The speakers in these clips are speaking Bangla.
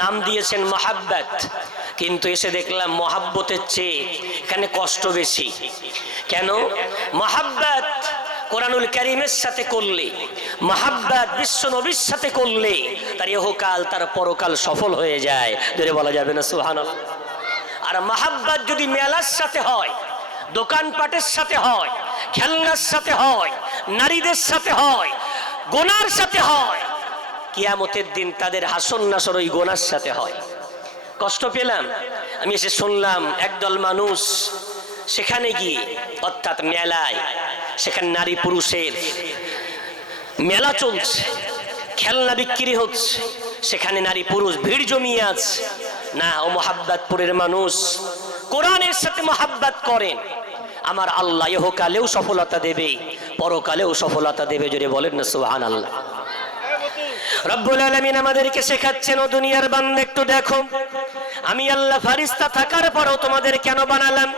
নাম দিয়েছেন মহাব্বত। কিন্তু এসে দেখলাম মহাব্বতের চেয়ে এখানে কষ্ট বেশি। কেন? মহাব্বত কোরআনুল করিমের সাথে করলে, মহাব্বত বিশ্ব নবীর সাথে করলে তার ইহকাল, তার পরকাল সফল হয়ে যায়। ধরে বলা যাবে না সুহান আর মহাব্বত যদি মেলার সাথে হয়, দোকানপাটের সাথে হয়, খেলনার সাথে হয়, নারীদের সাথে হয়, গোনার সাথে হয় কিয়ামতের দিন তাদের হাসন নাসর ওই গোনার সাথে হয়। কষ্ট পেলাম। আমি এসে শুনলাম, একদল মানুষ সেখানে গিয়ে, অর্থাৎ মেলায়, সেখানে নারী পুরুষের মেলা চলছে, খেলনা বিক্রি হচ্ছে, সেখানে নারী পুরুষ ভিড় জমিয়ে আছে। না, ও মোহাব্বাতপুরের মানুষ কোরআনের সাথে মোহাব্বাত করেন। আমার আল্লাহ ইহকালেও সফলতা দেবে, পরকালেও সফলতা দেবে, যদি বলেন না সুহান আল্লাহ রব্বুল আলমিন আমাদেরকে শেখাচ্ছেন ও দুনিয়ার বান্ধব একটু দেখো আমি আল্লাহ ফারিস্তা থাকার পরও তোমাদের কেন বানালাম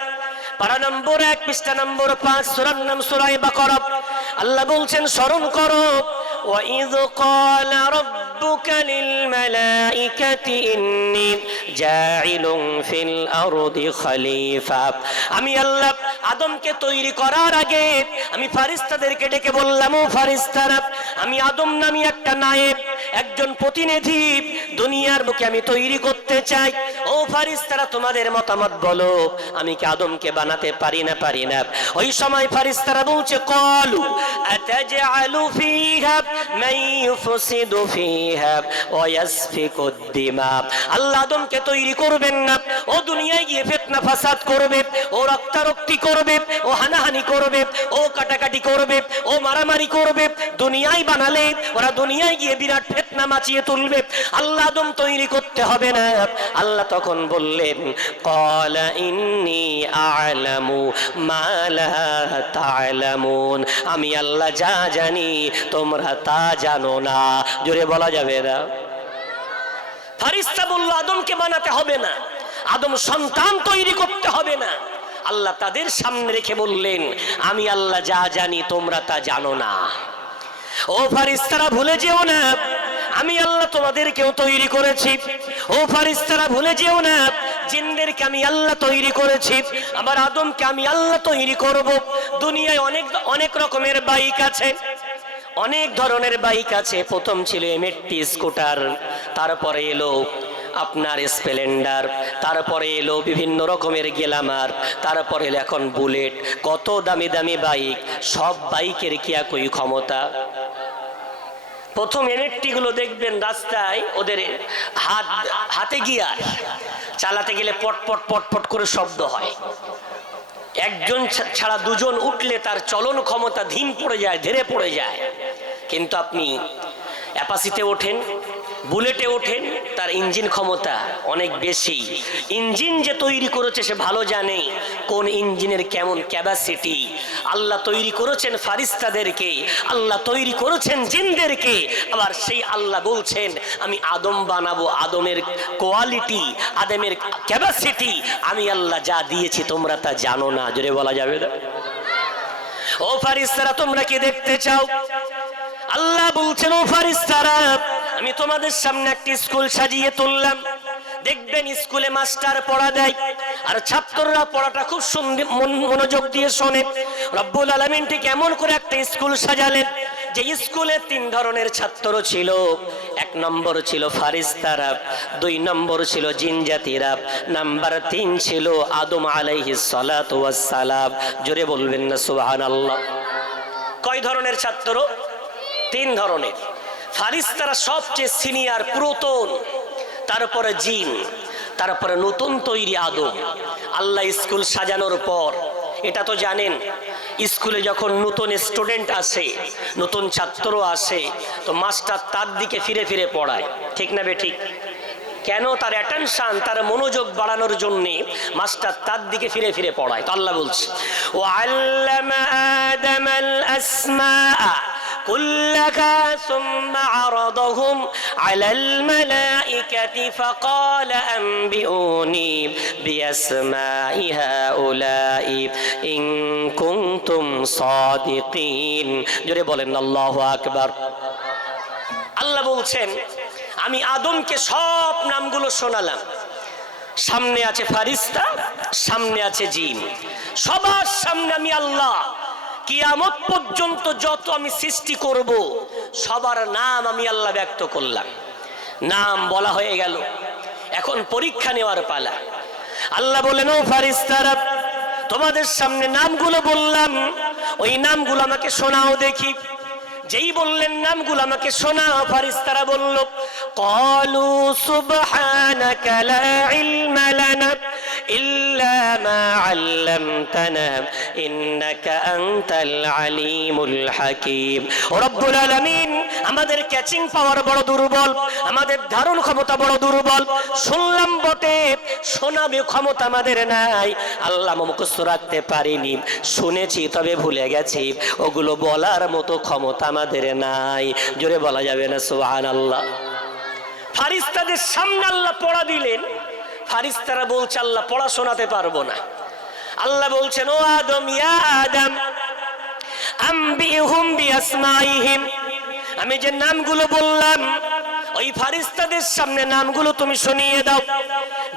পারা নম্বর এক পৃষ্ঠা নম্বর পাঁচ সুরার নাম সুরাই বা করব আল্লাহ বলছেন স্মরণ করো وإذ قال ربك للملائكة إني جاعل في الأرض خليفة আমি আল্লাহ আদমকে তৈরি করার আগে আমি ফারিস্তাদেরকে ডেকে বললাম ও ফারিস্তারা আমি আদম নামি একটা নায়েব একজন প্রতিনিধি দুনিয়ার বুকে আমি তৈরি করতে চাই। ফারিস্তারা তোমাদের মতামত বলো। আমি কি আদমকে বানাতে পারি না পারি না? ওই সময় ফারিস্তারা বলছে, কলু আতাজআলু ও রক্তারক্তি করবে, ও হানাহানি করবে, ও কাটাকাটি করবে, ও মারামারি করবে। দুনিয়ায় বানালে ওরা দুনিয়ায় গিয়ে বিরাট ফেতনা মাচিয়ে তুলবে। আল্লাহ তৈরি করতে হবে না। আল্লাহ তখন বললেন, কলা ইন্নি আলামু মালা তালামুন আমি আল্লাহ যা জানি, তোমরা তা জানো না। জোরে বলা যাবে না? ফারিস্তা বলল, আদমকে বানাতে হবে না। আদম সন্তান তৈরি করতে হবে না। আল্লাহ তাদের সামনে রেখে বললেন, আমি আল্লাহ যা জানি, তোমরা তা জানো না। ও ফারিস্তারা ভুলে যেও না। আমি আল্লাহ তোমাদেরকেও তৈরি করেছি। ও ফারিস্তারা ভুলে যেও না, জিনদেরকে আমি আল্লাহ তৈরি করেছি। আবার আদমকে আমি আল্লাহ তৈরি করব। দুনিয়ায় অনেক অনেক রকমের বাইক আছে। অনেক ধরনের বাইক আছে। প্রথম ছিল এমএটি স্কুটার, তারপরে এলো আপনার স্প্লেন্ডার, তারপরে এলো বিভিন্ন রকমের গেলামার তারপরে এলো এখন বুলেট। কত দামি দামি বাইক, সব বাইকের কি একই ক্ষমতা। প্রথম এমএটি গুলো দেখবেন রাস্তায় ওদের হাত হাতে গিয়ার চালাতে গেলে পট পট পট পট করে শব্দ হয়। একজন ছাড়া দুজন উঠলে তার চলন ক্ষমতা ধীম পড়ে যায়, ধীরে পড়ে যায়। কিন্তু আপনি অ্যাপাসিতে ওঠেন বুলেটে ওঠেন তার ইঞ্জিন ক্ষমতা অনেক বেশি। ইঞ্জিন যে তৈরি করেছে সে ভালো জানে কোন ইঞ্জিনের কেমন ক্যাপাসিটি আল্লাহ তৈরি করেছেন ফারিস্তাদেরকে, আল্লাহ তৈরি করেছেন জিনদেরকে। আবার সেই আল্লাহ বলছেন, আমি আদম বানাবো, আদমের কোয়ালিটি আদমের ক্যাপাসিটি আমি আল্লাহ যা দিয়েছি তোমরা তা জানো না। জোরে বলা যাবে না? ও ফারিস্তারা, তোমরা কি দেখতে চাও? আল্লাহ বলছেন, ও ফারিস্তারা আমি তোমাদের সামনে একটি স্কুল সাজিয়ে তুললাম। দেখবেন স্কুলে মাস্টার পড়া দেয়, আর ছাত্ররা পড়াটা খুব মনোযোগ দিয়ে শোনে। রব্বুল আলমিন ঠিক এমন করে একটা স্কুল সাজালেন, যে স্কুলে তিন ধরনের ছাত্র ছিল। এক নম্বর ছিল ফারিস্তারা দুই নম্বর ছিল জিন জাতিরা নাম্বার তিন ছিল আদম ওয়াস সালাম জোরে বলবেন না, সুবহানাল্লাহ। কয় ধরনের ছাত্র? তিন ধরনের। ফারিস্তারা সবচেয়ে সিনিয়র পুরাতন, তারপরে জিন, তারপরে নতুন তৈরি আদম আল্লাহ স্কুল সাজানোর পর, এটা তো জানেন, স্কুলে যখন নতুন স্টুডেন্ট আসে, নতুন ছাত্র আসে, তো মাস্টার তার দিকে ফিরে ফিরে পড়ায়। ঠিক না বে ঠিক? কেন তার অ্যাটেনশন তার মনোযোগ বাড়ানোর জন্য মাস্টার তার দিকে ফিরে ফিরে পড়ায়? তো আল্লাহ বলছে ও আসমা كلها ثم عرضهم على الملائكة فقال أنبئوني بأسماء هؤلاء إن كنتم صادقين جري بولن الله أكبر আল্লাহ বলছেন আমি আদমকে সব নামগুলো শোনালাম সামনে আছে ফারিস্তা সামনে আছে জিন সবার সামনে আমি আল্লাহ কিয়ামত পর্যন্ত যত আমি সৃষ্টি করব, সবার নাম আমি আল্লাহ ব্যক্ত করলাম। নাম বলা হয়ে গেল। এখন পরীক্ষা নেওয়ার পালা। আল্লাহ বলেন ও ফারিস্তারা তোমাদের সামনে নামগুলো বললাম। ওই নামগুলো আমাকে শোনাও দেখি। যেই বললেন নামগুলো আমাকে শোনাও ফারিস্তারা বলল, কলু সুবহানাকা লা ইলমা লানা। ইল্লা মা আল্লামতানা ইন্নাকা আনতাল আলিমুল হাকীম ও আমাদের ক্যাচিং পাওয়ার বড় দুর্বল, আমাদের ধারণ ক্ষমতা বড় দুর্বল। শুনলাম বটে, শোনাবে ক্ষমতা আমাদের নাই। আল্লাহ মুখস্থ রাখতে পারিনি, শুনেছি তবে ভুলে গেছি। ওগুলো বলার মতো ক্ষমতা আমাদের নাই। জোরে বলা যাবে না সুবহান আল্লাহ ফারিস্তাদের সামনে আল্লাহ পড়া দিলেন। ফারিস্তারা বলছে, আল্লাহ পড়াশোনাতে পারব না। আল্লাহ বলছেন, ও আদম, ইয়া আদম আমি যে নামগুলো বললাম ওই ফারিস্তাদের সামনে নামগুলো তুমি শুনিয়ে দাও।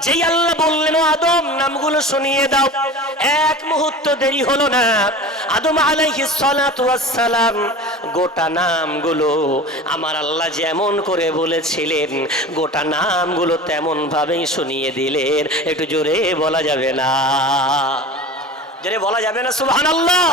যেই আল্লাহ বললেন আদম, নামগুলো শুনিয়ে দাও। এক মুহূর্ত দেরি হলো না। আদম আলাইহিস সালাতু ওয়াস সালাম গোটা নামগুলো আমার আল্লাহ যেমন করে বলেছিলেন, গোটা নামগুলো তেমন ভাবেই শুনিয়ে দিলেন। একটু জোরে বলা যাবে না? জোরে বলা যাবে না, সুবহানাল্লাহ।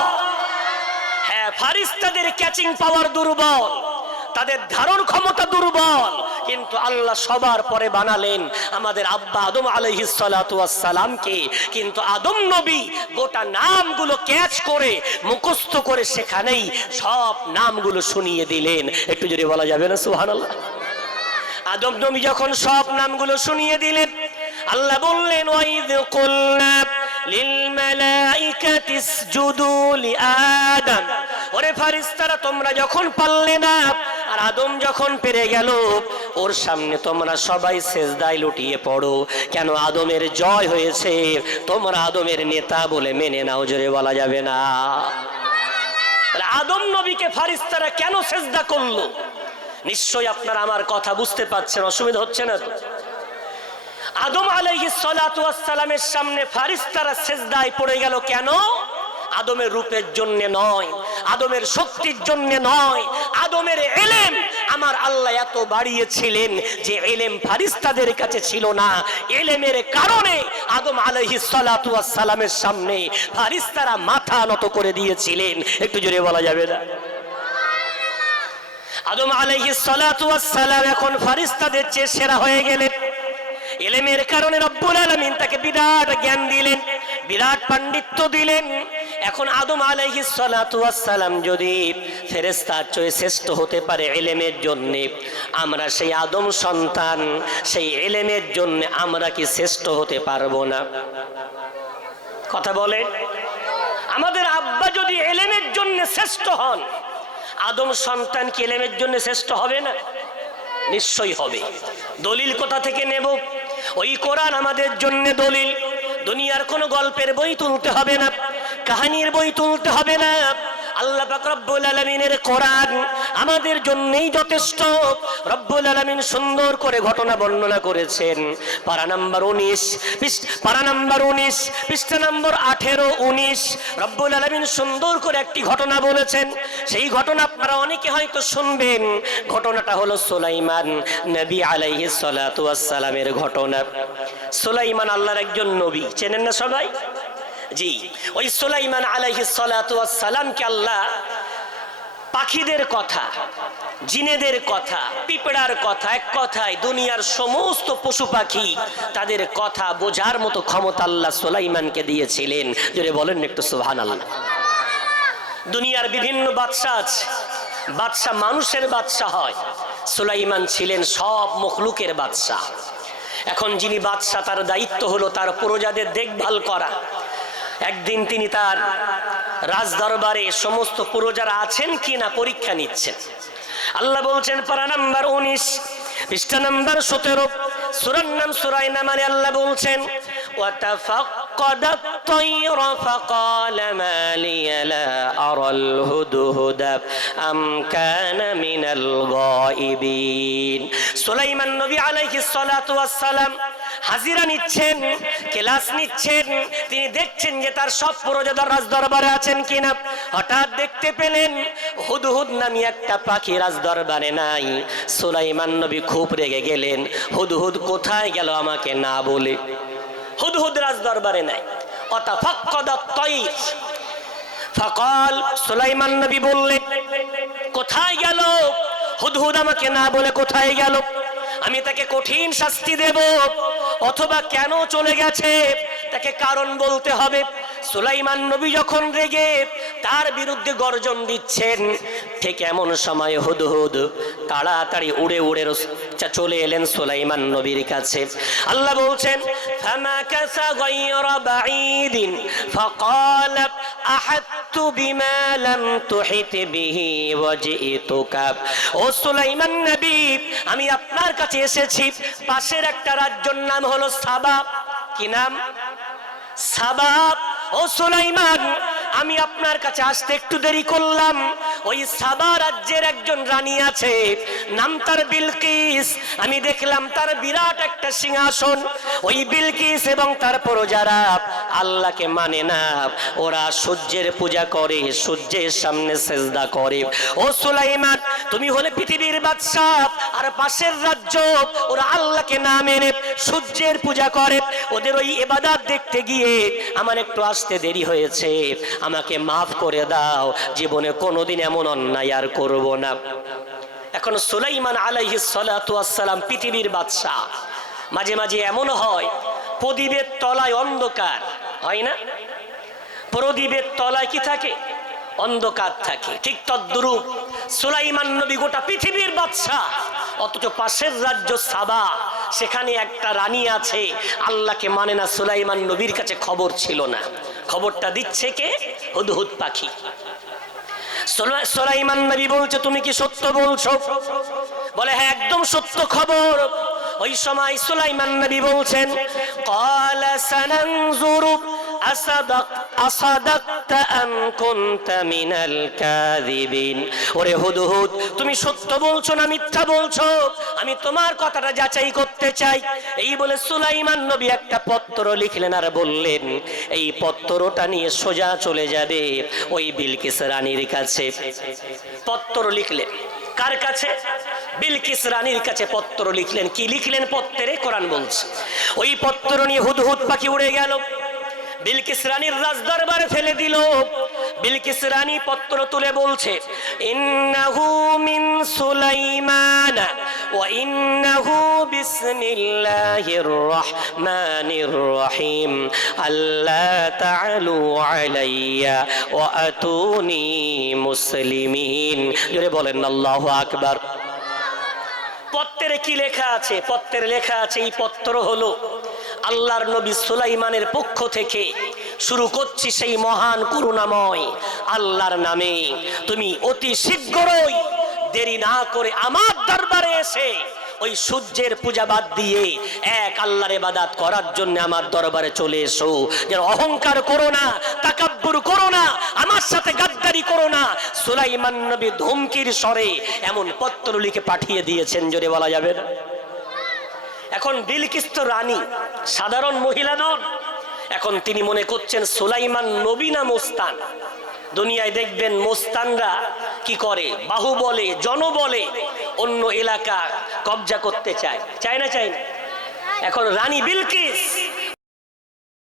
হ্যাঁ ফারিস্তাদের ক্যাচিং পাওয়ার দুর্বল। তাদের ধারণ ক্ষমতা দুর্বল। কিন্তু আল্লাহ সবার পরে বানালেন আমাদের আব্বা আদম আলহিসালামকে কিন্তু আদম নবী গোটা নামগুলো ক্যাচ করে, মুখস্থ করে সেখানেই সব নামগুলো শুনিয়ে দিলেন। একটু যদি বলা যাবে না সুহান আদম নবী যখন সব নামগুলো শুনিয়ে দিলেন, আল্লাহ বললেন ওরে ফারিস্তারা তোমরা যখন পারলে না আর আদম যখন পেরে গেল, ওর সামনে তোমরা সবাই সেজদায় লুটিয়ে পড়ো। কেন আদমের জয় হয়েছে, তোমরা আদমের নেতা বলে মেনে নাও, জোরে বলা যাবে না। আদম নবীকে ফারিস্তারা কেন সেজদা করল? নিশ্চয়ই আপনারা আমার কথা বুঝতে পাচ্ছেন অসুবিধা হচ্ছে না তো? আদম আলাইহিস সালামের সামনে ফারিস্তারা সেজদায় পড়ে গেল কেন? আদমের রূপের জন্য নয়, আদমের শক্তির জন্য নয়, আদমের এলেম। আমার আল্লাহ এত বাড়িয়েছিলেন যে এলেম ফারিস্তাদের কাছে ছিল না। এলেমের কারণে আদম সালাতু সালামের সামনে ফারিস্তারা মাথা নত করে দিয়েছিলেন। একটু জোরে বলা যাবে না? আদম সালাতু সালাম এখন ফারিস্তাদের চেয়ে সেরা হয়ে গেলেন। এলেমের কারণে রব্বুল আলামিন তাকে বিরাট জ্ঞান দিলেন, বিরাট পাণ্ডিত্য দিলেন। এখন আদম সালাম যদি ফেরেশতার চেয়ে শ্রেষ্ঠ হতে পারে এলেমের জন্য, আমরা সেই আদম সন্তান, সেই এলেমের জন্য আমরা কি শ্রেষ্ঠ হতে পারব না? কথা বলে? আমাদের আব্বা যদি এলেমের জন্য শ্রেষ্ঠ হন, আদম সন্তান কি এলেমের জন্য শ্রেষ্ঠ হবে না? নিশ্চয়ই হবে। দলিল কোথা থেকে নেব? ওই কোরআন আমাদের জন্য দলিল। দুনিয়ার কোনো গল্পের বই তুলতে হবে না। কাহানির বই তুলতে হবে না। আল্লাহ পাক রব্বুল আলামিনের কোরআন আমাদের জন্যই যথেষ্ট। রব্বুল আলামিন সুন্দর করে ঘটনা বর্ণনা করেছেন। পারা নাম্বার উনিশ পারা নাম্বার উনিশ, পৃষ্ঠা নম্বর আঠেরো, উনিশ। রব্বুল আলামিন সুন্দর করে একটি ঘটনা বলেছেন। সেই ঘটনা আপনারা অনেকে হয়তো শুনবেন। ঘটনাটা হলো সুলাইমান নবী আলাইহিস সালাতু ওয়াস সালামের ঘটনা। সুলাইমান আল্লাহর একজন নবী। চেনেন না সবাই? জি। ওই সুলাইমান আলাইহিস সালামকে আল্লাহ পাখিদের কথা, জিনেদের কথা, পিঁপড়ার কথা, এক কথায় দুনিয়ার সমস্ত পশু পাখি তাদের কথা বোঝার মতো ক্ষমতা আল্লাহ সোলাইমানকে দিয়েছিলেন। জোরে বলেন একটু সুবহান আল্লাহ দুনিয়ার বিভিন্ন বাদশা আছে, বাদশা মানুষের বাদশা হয়, সুলাইমান ছিলেন সব মখলুকের বাদশা। এখন যিনি বাদশা তার দায়িত্ব হলো তার প্রজাদের দেখভাল করা একদিন তিনি তার রাজদরবারে সমস্ত যারা আছেন কি না পরীক্ষা নিচ্ছেন। আল্লাহ বলছেন, পারা নাম্বার উনিশ, পৃষ্ঠা নাম্বার সতেরো সুরার নাম সুরাই নামারে আল্লাহ বলছেন ওয়াতাফাক وتفقد الطير فقال ما لي لا أرى الهدهد أم كان من الغائبين সুলাইমান নবী আলাইহিস সালাতু ওয়াস সালাম হাজিরা নিচ্ছেন ক্লাস নিচ্ছেন তিনি দেখছেন যে তার সব প্রজাদার রাজ দরবারে আছেন কিনা হঠাৎ দেখতে পেলেন হুদহুদ নামি একটা পাখি রাজ দরবারে নাই সুলাইমান নবী খুব রেগে গেলেন হুদহুদ কোথায় গেল আমাকে না বলে হুদহুদ রাজ দরবারে নাই। ফকাল সুলাইমান নবী বললেন, কোথায় গেল? হুদহুদ আমাকে না বলে কোথায় গেল? আমি তাকে কঠিন শাস্তি দেব, অথবা কেন চলে গেছে? তাকে কারণ বলতে হবে। সুলাইমান নবী যখন রেগে তার বিরুদ্ধে গর্জন দিচ্ছেন, ঠিক এমন সময় হুদহুদ তাড়াতাড়ি উড়ে উড়ে রস- চা- চলে এলেন সুলাইমান নবীর কাছে আল্লাহ বলছেন فمكث غير بعيد فقال أحدت بما لم تحط به وجئتك ও সুলাইমান নবী আমি আপনার কাছে এসেছি পাশের একটা রাজ্যর নাম হলো সাবা কি নাম সাবাব ও সুলাইমান আমি আপনার কাছে আসতে একটু দেরি করলাম ওই সাবা রাজ্যের একজন রানী আছে নাম তার বিলকিস। আমি দেখলাম তার বিরাট একটা সিংহাসন। ওই বিলকিস এবং তার প্রজারা আল্লাহকে মানে না। ওরা সূর্যের পূজা করে, সূর্যের সামনে সেজদা করে। ও সুলাইমান, তুমি হলে পৃথিবীর বাদশাহ আর পাশের রাজ্য। ওরা আল্লাহকে না মেনে সূর্যের পূজা করে। ওদের ওই এবাদাত দেখতে গিয়ে আমার একটু আসতে দেরি হয়েছে। আমাকে মাফ করে দাও। জীবনে কোনোদিন এমন অন্যায় আর করব না। এখন সুলাইমান আলাইহিস সালাতু আসসালাম পৃথিবীর বাদশাহ, মাঝে মাঝে এমন হয়, প্রদীপের তলায় অন্ধকার, হয় না? প্রদীপের তলায় কি থাকে? অন্ধকার থাকে। ঠিক তদ্রুপ সুলাইমান নবী গোটা পৃথিবীর বাদশাহ, অথচ পাশের রাজ্য সাবা, সেখানে একটা রানী আছে, আল্লাহকে মানে না সুলাইমান নবীর কাছে খবর ছিল না। খবরটা দিচ্ছে কে? হুদহুদ পাখি। সোলাইমান নবী বলছে, তুমি কি সত্য বলছো? বলে হ্যাঁ একদম সত্য খবর। ওই সময় সোলাইমান নবী বলছেন, কলা সানানজুরু আসাদাক, আসাদাকতা আম কুনতা ওরে তুমি সত্য বলছো না মিথ্যা বলছো? আমি তোমার কথাটা যাচাই করতে চাই। এই বলে একটা পত্র লিখলেন আর বললেন, এই পত্রটা নিয়ে সোজা চলে যাবে ওই বিলকিস রানীর কাছে। পত্র লিখলেন, কার কাছে? বিলকিস রানীর কাছে পত্র লিখলেন। কি লিখলেন পত্রে? কোরআন বলছে। ওই পত্র নিয়ে হুদহুদ পাখি উড়ে গেল। বিলকিস রানীর রাজদরবারে ফেলে দিল। বিলকিস রানী পত্র তুলে বলছে, ইন্নাহু মিন সুলাইমান ওয়া ইন্নাহু বিসমিল্লাহির রহমানির রহিম। আল্লাহ তাআলু আলাইয়া ওয়া আতুনি মুসলিমিন। জোরে বলেন, আল্লাহু আকবার। পত্রে কি লেখা আছে? পত্রে লেখা আছে, এই পত্র হলো আল্লাহর নবী সুলাইমানের পক্ষ থেকে শুরু করছি সেই মহান করুণাময় আল্লাহর নামে। তুমি অতি শীঘ্রই দেরি না করে আমার দরবারে এসে ওই সূর্যের পূজা বাদ দিয়ে এক আল্লাহর ইবাদত করার জন্য আমার দরবারে চলে এসো। যেন অহংকার করো না, তাকাব্বুর করো না, আমার সাথে গাদ্দারি করো না। সুলাইমান নবী ধমকির স্বরে এমন পত্র লিখে পাঠিয়ে দিয়েছেন, জোরে বলা যাবে না? এখন বিলকিস তো রানী, সাধারণ মহিলা নন। এখন তিনি মনে করছেন সোলাইমান নবীনা মোস্তান। দুনিয়ায় দেখবেন মোস্তানরা কি করে? বাহু বলে, জন বলে, অন্য এলাকা কবজা করতে চায়। চায় না, চায় এখন রানী বিলকিস